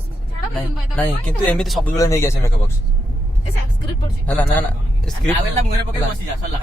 नहीं किंतु एमिति सब बेला नै गेसे मेकअप बॉक्स ऐसे स्क्रिप्ट पढ्छु हला ना ना स्क्रिप्ट आवेला मुहरे पके बसी जा सल्ला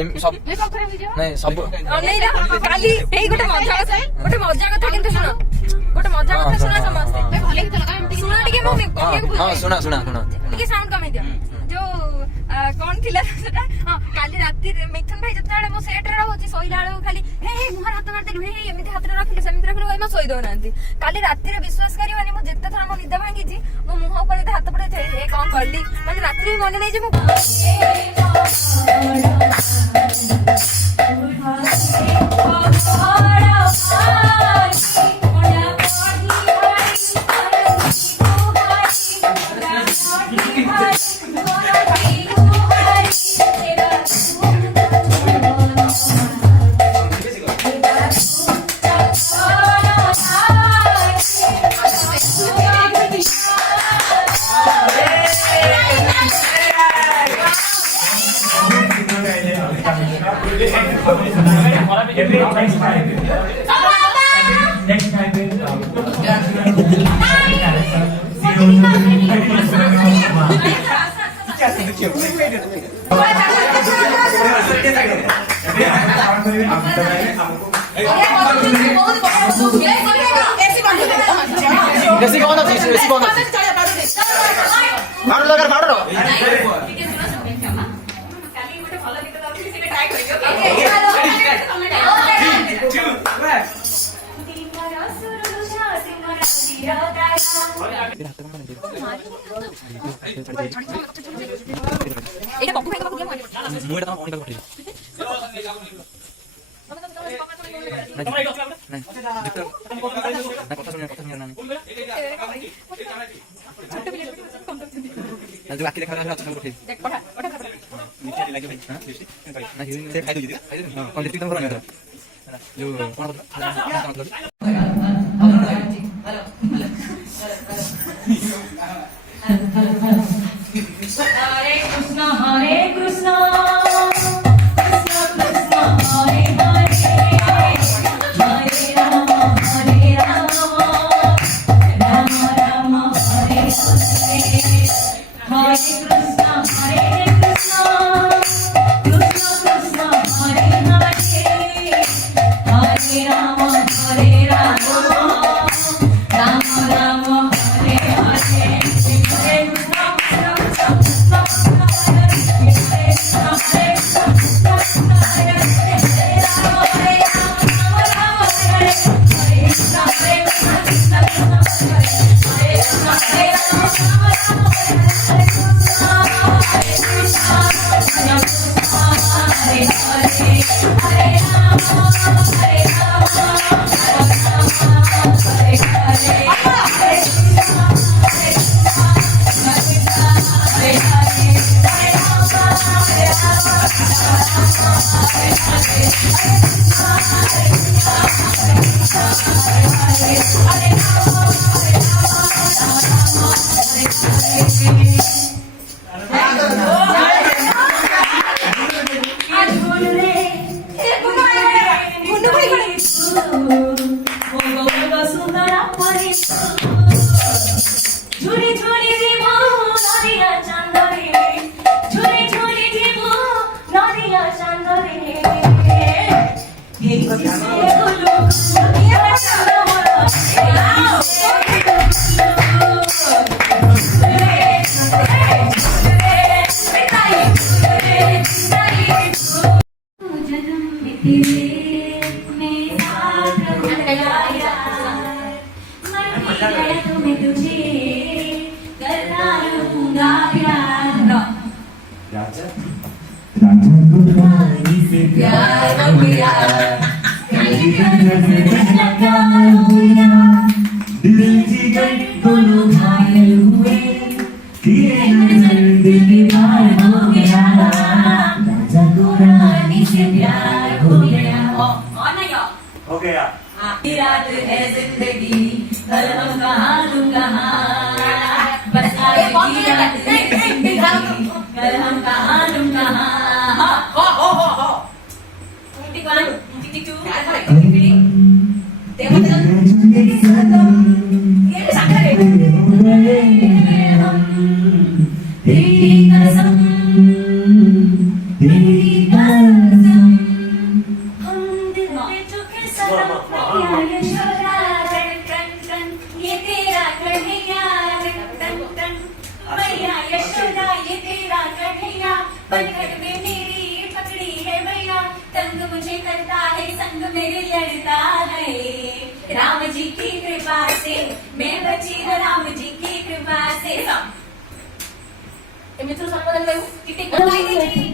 एम सब मेकअप खराब हो नहीं सब नहीं काली एई गोटे मजा कथा किंतु सुनो गोटे मजा कथा सुना समस्ते ए भले कि त लगा एमटी सुना टिके मम्मी कहू हां सुना टिके साउंड कमे दियो जो कौन थिला सेटा हां काली राती मिथुन भाई जतले मो सेट रे रहउची सोइला बेलू खाली हे हे मुहर हाथ मार देलु हे एमिति हाथ रे रखिले सेमिति रखिले ओइ म सोइ दो नांती काली राती रे विश्वास करिवानी मो जत्ते थरा मो निद भांगी जी मो मुह ऊपर हाथ पड़े थे हे कोन करली माने राती मन नै जे मो एटा बकु भाई बकु दिया मुहरे त ऑन कर पठे नहीं ना कथा सुन ना ना जो आखि देखा रहा अच्छा पठे देख पठा नीचे लगे भाई हां ना हिरोइन से खाई दो हां कौन देखती तुम बना जो कौन हरे कृष्णा हरे कृष्णा कृष्णा कृष्णा हरे हरे हरे राम राम राम हरे हरे हरे कृष्णा कृष्णा कृष्णा हरे हरे हरे राम राम राम हरे हरे हरे रात है जिंदगी कल हम कहाँ तुम कहाँ बस आज की रात है जिंदगी कल हम कहाँ तुम कहाँ टिक 1 टिक 2 टिक 3 देखो ये भी सांगा है सनम मैया यशोदा टन टन टन ये तेरा कन्हैया टन टन टन मैया यशोदा ये तेरा कन्हैया बनकर में मेरी पकड़ी है मैया तंग मुझे करता है संग मेरे लड़ता है राम जी की कृपा से मैं बची हूँ राम जी की कृपा से मित्रों संबोधन करूं टिक बनाई दीजिए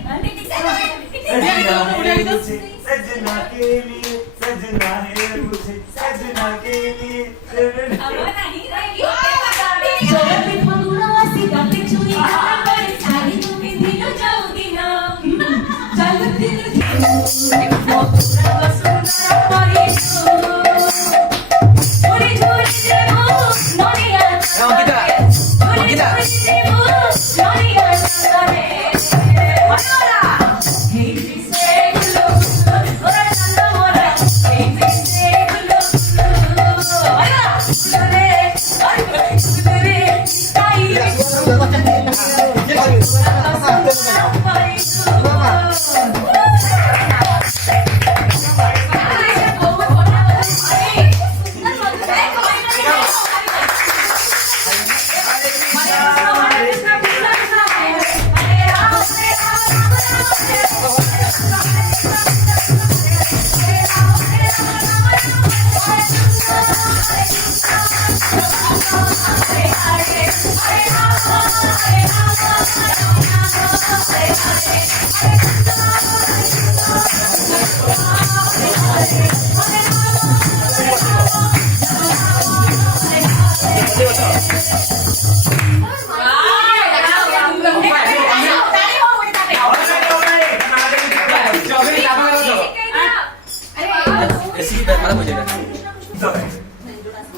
सजना के लिए सजना है मुझे सजना के लिए अब नहीं रही जोर पे मधुरा सी बातें चुनी बड़ी सारी तू भी दिलो जाऊंगी ना चल दिल सुना पड़ी थोड़ी थोड़ी देवो नोनिया Kita.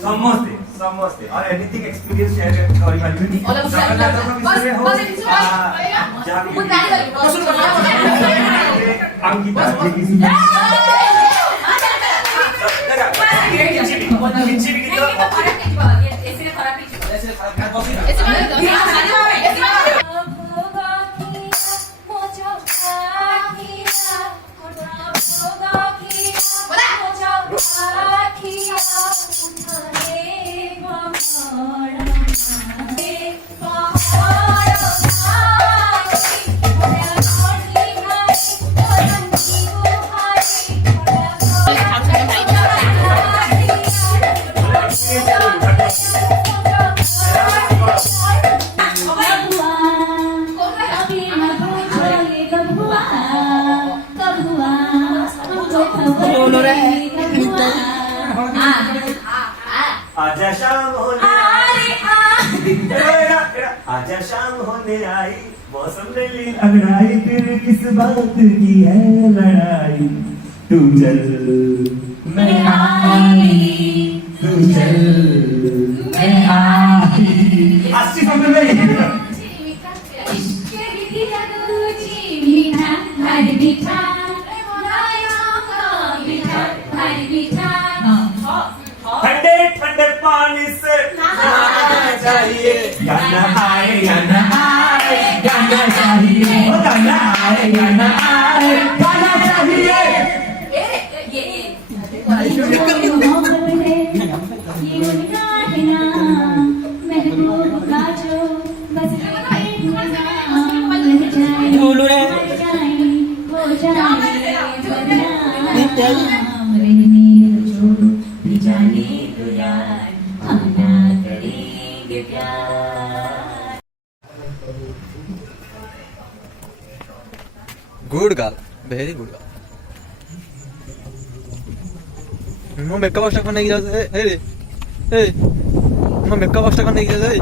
समझते समझते और एनीथिंग एक्सपीरियंस शेयर करी पारिबेनी अंकिता आजा शाम होने आजा शाम होने आई मौसम रंगली अंगड़ाई फिर किस बात की है लड़ाई तू चल मैं आई तू चल मैं आई अस्सी समय में ठंडे ठंडे पानी से नहाना चाहिए गाना आए गाना आए गाना चाहिए ओ गाना आए गाना आए गाना चाहिए Good girl, very good girl. ମୁଁ ମେକଅପ୍ ବକ୍ସଟା କ'ଣ ନେଇକି ଯାଉଛି? ଏ ମୋ ମେକଅପ୍ ବକ୍ସଟା କ'ଣ ନେଇକି ଯାଉଛି?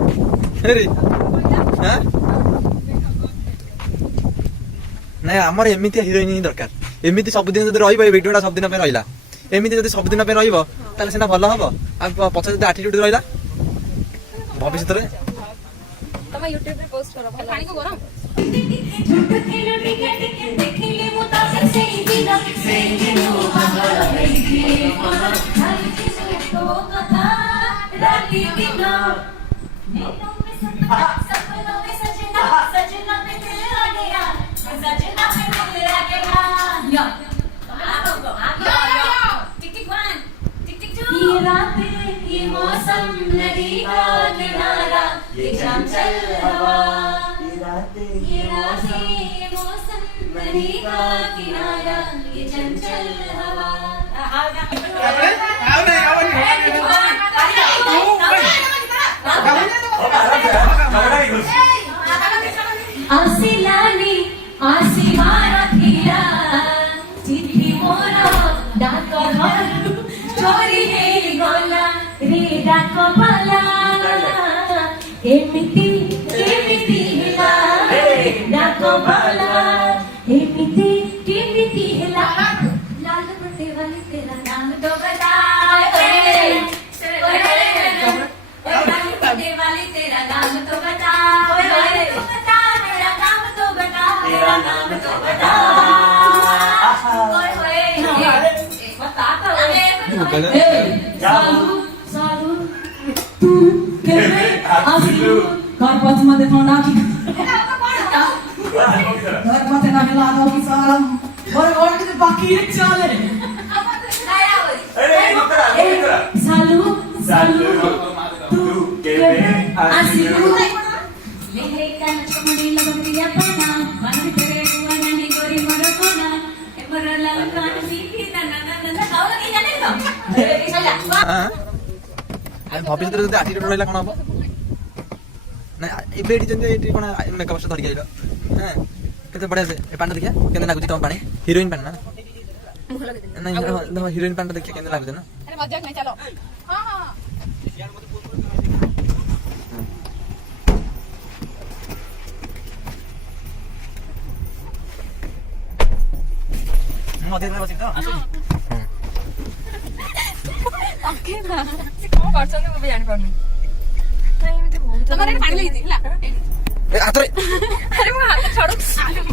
ନାଇଁ ଆମର ଏମିତିଆ ହିରୋଇନ୍ ହିଁ ଦରକାର। ଏମିତି ସବୁଦିନ ଯଦି ରହିବ ଏ ଭିଡ଼ିଓଟା ସବୁଦିନ ପାଇଁ ରହିଲା, ଏମିତି ଯଦି ସବୁଦିନ ପାଇଁ ରହିବ ତାହେଲେ ସିନା ଭଲ ହବ। ଆଉ ପଛରେ ଯଦି ଆଟିଟ୍ୟୁଡ୍ ରହିଲା ଭବିଷ୍ୟତରେ ତମେ ୟୁଟ୍ୟୁବରେ ପୋଷ୍ଟ କର ଭଲ ପାଣିକୁ ଗରମ मौसम नदी का किनारा ये चंचल हवा ये मौसम नदी का किनारा ये चंचल हवा आसिलानी आसिमारा थीरा चिट्ठी मोरा डाक घर चोरी हे गला रे डाक पाला एमिति एमिति हेला डाक पाला एमिति एमिति हेला लाल पट्टे वाली तेरा नाम तो बता लाल पट्टे वाली तेरा नाम तो बता मेरा नाम तो बता तेरा नाम तो बता बता सालू तू केवे आसिलू Karpat mate thonaki. Karpat na hilado ki salam. Or ke baki rik chale. सालू सालू तू केवे आसिलू मेरे कान चमड़ी लगतिया पाना मन तेरे गुवानी गोरी मरो कोना एमरा लाल कान सीखी ना ना ना ना गाओ लगी जाने तो अरे चल ଭବିଷ୍ୟତରେ ଯଦି ଆଟିଟ୍ୟୁଡ୍ ରହିଲା କ'ଣ ହବ ନା ଏବେ ଏଠି ଯେମିତି ଏଠି କ'ଣ ମେକଅପ୍ ଆର୍ଟିଷ୍ଟ ଧରିକି ଆଇଲ କେତେ ବଢ଼ିଆ ସେ ଏ ପାଣିଟା ଦେଖିଆ କେମିତି ଲାଗୁଛି ତମ ପାଣି ହିରୋଇନ୍ ପାଣି ନା ନାଇଁ ହିରୋଇନ୍ ପାଣିଟା ଦେଖିଆ କେମିତି ଲାଗୁଛି ନା अरे मजाक नहीं चलो हाँ हाँ ମୁଁ ଅଧିକ ବସିକି ତ ତାକେ ନା ସେ କଣ କରୁଛନ୍ତି ମୁଁ ବି ଜାଣିପାରୁନି ଏମିତି ବହୁତ तुम्हारे पानी लगी ला ଏ ହାତରେ ଆରେ ମୁଁ ହାତ ଛାଡୁ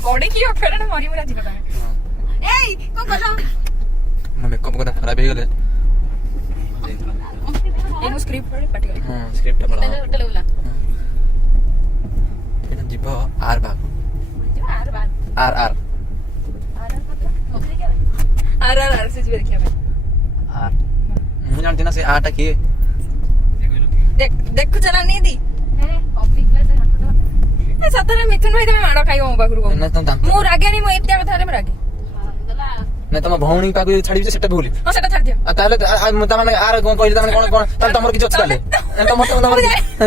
ବଡେଇକି ଅଫେରା ମରି ମରା ଯିବା ପାଇଁ एई कौन कर रहा ମୋ ମେକଅପ୍ କଥା ଖରାପ ହେଇଗଲେ ଏଇନୁ ସ୍କ୍ରିପ୍ଟ ପଢି ପାଟିଗଲି ହଁ ସ୍କ୍ରିପ୍ଟଟା ପଢ଼ चलो बोला ଏଇଟା ଯିବ ଆର୍ ଭାଗ यार बात ଆର୍ ଆର୍ मुझे क्या ଆର ସେ ଯିବେ ଦେଖିବା ପାଇଁ ଆର୍ ମୁଁ ଜାଣିଛି ନା ସେ ଆର୍ଟା କିଏ ଦେଖୁଛ ନା ନିଦି है कॉफी प्लस है ଏ ସତରେ ମିଥୁନ ଭାଇ ତମେ ମାଡ଼ ଖାଇବ ମୋ ପାଖରୁ ନା ତମ ଦାନ୍ତ ମୁଁ ରାଗେନି ମୁଁ ଏମିତିଆ କଥାରେ ମୁଁ ରାଗେ ନା ତମ ଭଉଣୀ ପାଖକୁ ଛାଡ଼ିବି ସେଟା ଭୁଲ ହଁ ସେଟା ଛାଡିଦିଅ ତାହେଲେ ତାମାନେ ଆର କଣ କହିଲେ ତାମାନେ କଣ କଣ ତାହେଲେ ତମର କିଛି ଅଛି ତାହେଲେ ତମର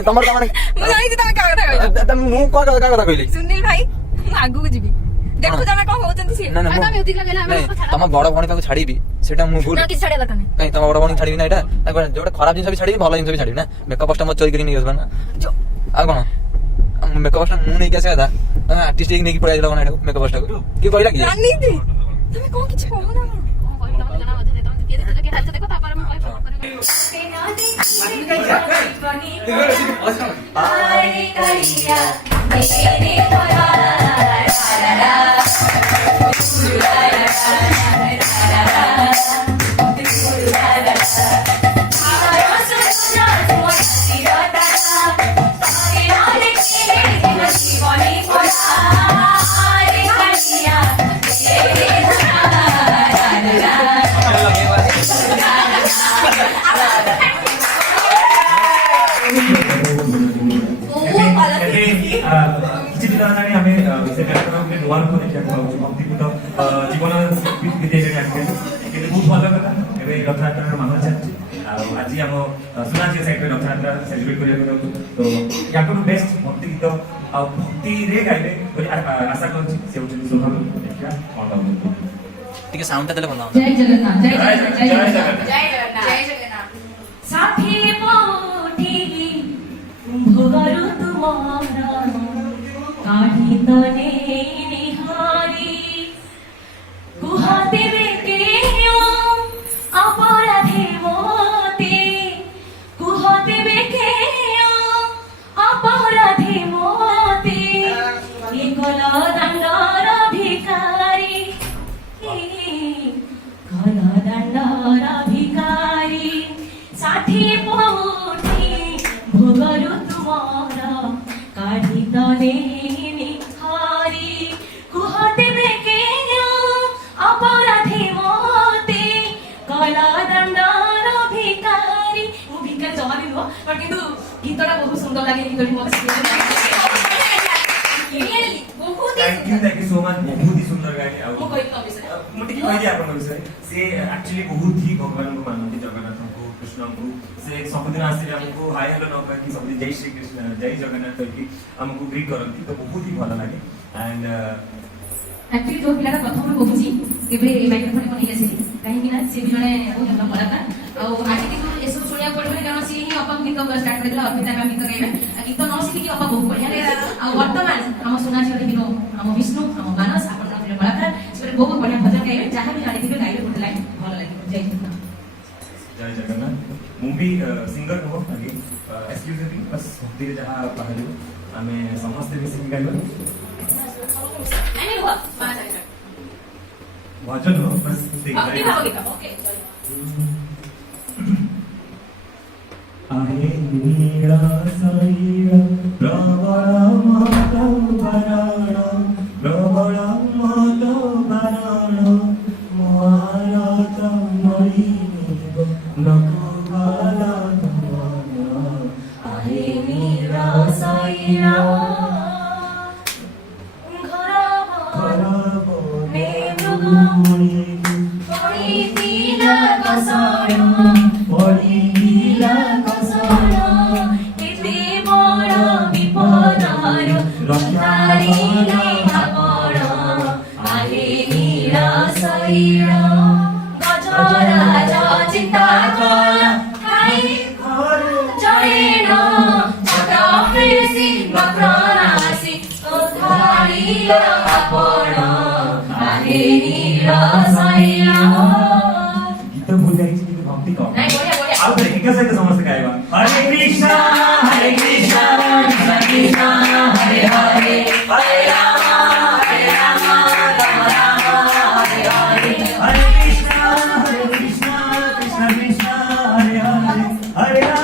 ତମର ତାମାନେ ମୁଁ ଜାଣିଛି ତମେ କାହା କଥା କହିଲ ମୁଁ କଣ କାହା କଥା କହିଲି ସୁନିଲ ଭାଇ ମୁଁ ଆଗକୁ ଯିବି ଦେଖୁଛ ନା କଣ ହଉଛନ୍ତି ସିଏ ନା ନା अरे म्यूजिक लगे ना ନାଇଁ ତମ ବଡ ଭଉଣୀ ପାଖକୁ ଛାଡ଼ିବି ସେଟା ମୁଁ ଭୁଲ ନା କିଛି ଛାଡିବା ଦରକାର ନାହିଁ କାଇଁ ତମ ବଡ ଭଉଣୀ ଛାଡ଼ିବି ନା ଏଇଟା ଯୋଉଟା ଖରାପ ଜିନିଷ ବି ଛାଡ଼ିବି ଭଲ ଜିନିଷ ବି ଛାଡ଼ିବି ନା ମେକଅପ୍ ଆର୍ଟିଷ୍ଟ ମୋର ଚୋରି କରି ନେଇକି ଆସିବା ନା ଆଉ କଣ ମେକଅପ୍ ଆର୍ଟିଷ୍ଟ ମୁଁ ନେଇକି ଆସିବା କଥା ତମେ ଆର୍ଟିଷ୍ଟ ନେଇକି ପଳେଇ ଆସିଲ କଣ ଏଇଟାକୁ ମେକଅପ୍ ଆର୍ଟିଷ୍ଟକୁ କିଏ କହିଲା କି ରାନୀଦି ତମେ କଣ କିଛି କହୁନା कौन कोई तुम जना मजे देता हूं ये देखो कि हाथ से देखो तापर मैं कोई करेगा आरे करिया मेरे मोरा କିଛି ଦିନ ହେଲାଣି ଆମେ ସେ କାର୍ଯ୍ୟକ୍ରମରେ ନୂଆ ରୂପ ଦେଖିବାକୁ ପାଉଛୁ ଭକ୍ତିପୂତ ଜୀବନ ବିତେଇଲେଣି ଆଗରେ କିନ୍ତୁ ବହୁତ ଭଲ କଥା ଏବେ ରଥଯାତ୍ରାର ମାହୋଲ ଚାଲିଛି ଆଉ ଆଜି ଆମ ସୁନାଝିଅ ସାଇଡରେ ରଥଯାତ୍ରା ସେଲିବ୍ରେଟ କରିବାକୁ ଯାଉଛୁ ତ ୟାଙ୍କଠୁ ବେଷ୍ଟ ଭକ୍ତି ଗୀତ ଆଉ ଭକ୍ତିରେ ଗାଇବେ ବୋଲି ଆଶା କରୁଛି ସେ ହେଉଛନ୍ତି ସୌଭାଗ୍ୟ ଦେଖିବା କ'ଣ ପାଉଛନ୍ତି ଟିକେ ସାଉଣ୍ଡଟା ଦେଲେ ଭଲ जय जगन्नाथ जय ଜୟ जगन्नाथ ଜଗନ୍ନାଥ जय जगन्नाथ जय जगन्नाथ साथी पौठी भोगरु तुम्हारा काढ़ी तने निहारी गुहाते बेटे अपराधे मोते गुहाते बेटे अपराधे मोते एकल दंडर भिकारी कल दंडर भिकारी साठी पौठी भोगरु तुम्हारा काढ़ी तने निहारी कुहते बेके अपराधी मोते कला दंडर भिकारी मु भिकारी जमा दिनु बट किंतु गीतटा बहुत सुंदर लागे गीतटी मते बहुत थैंक यू सो मच बहुत ही सुंदर गाड़ी मो कोइ तो विषय मुझे कह दिया आपन विषय से एक्चुअली बहुत ही भगवान को मानती जगन्नाथ को कृष्ण को से सबदिन आसी हमको हाय हेलो न कह कि सबदिन जय श्री कृष्ण जय जगन्नाथ कह कि हमको ग्रीट करंती तो बहुत ही भलो लागे एंड एक्चुअली जो पिलाटा प्रथम कहूची केबे माइक्रोफोन को नहीं आसी कहीं कि ना से भी जने बहुत भलो कलाकार आ आज किंतु एसो सुनिया पड़बे कारण से ही अपन गीत स्टार्ट करला अर्पिता का गीत गाइबे गीत न सिखि कि अपन बहुत बढ़िया लागे आ वर्तमान हम सुना छी हिरो हम विष्णु हम मानस अपन प्रिय कलाकार से बहुत बढ़िया भजन गाइबे जहां भी जाने दिबे गाइबे बोलला भलो लागे जय जगन्नाथ जय जगन्नाथ मूवी सिंगर हो आगे एक्सक्लूसिवली बस धीरे जहां पहले हमें समस्त मिसिंग गाइबे नहीं हुआ बात है वचन हो बस भक्ति भाव गीत ओके आहे नीला साईला प्रबळ मातो बराण मोरा तमई नको बाला आहे नीला साईला गीत भूल जाइए कि भक्ति कौन आप देखिए सहित समस्त गाएगा हरे कृष्णा कृष्ण कृष्ण हरे हरे हरे राम राम राम हरे हरे हरे कृष्ण कृष्ण कृष्ण कृष्ण हरे हरे हरे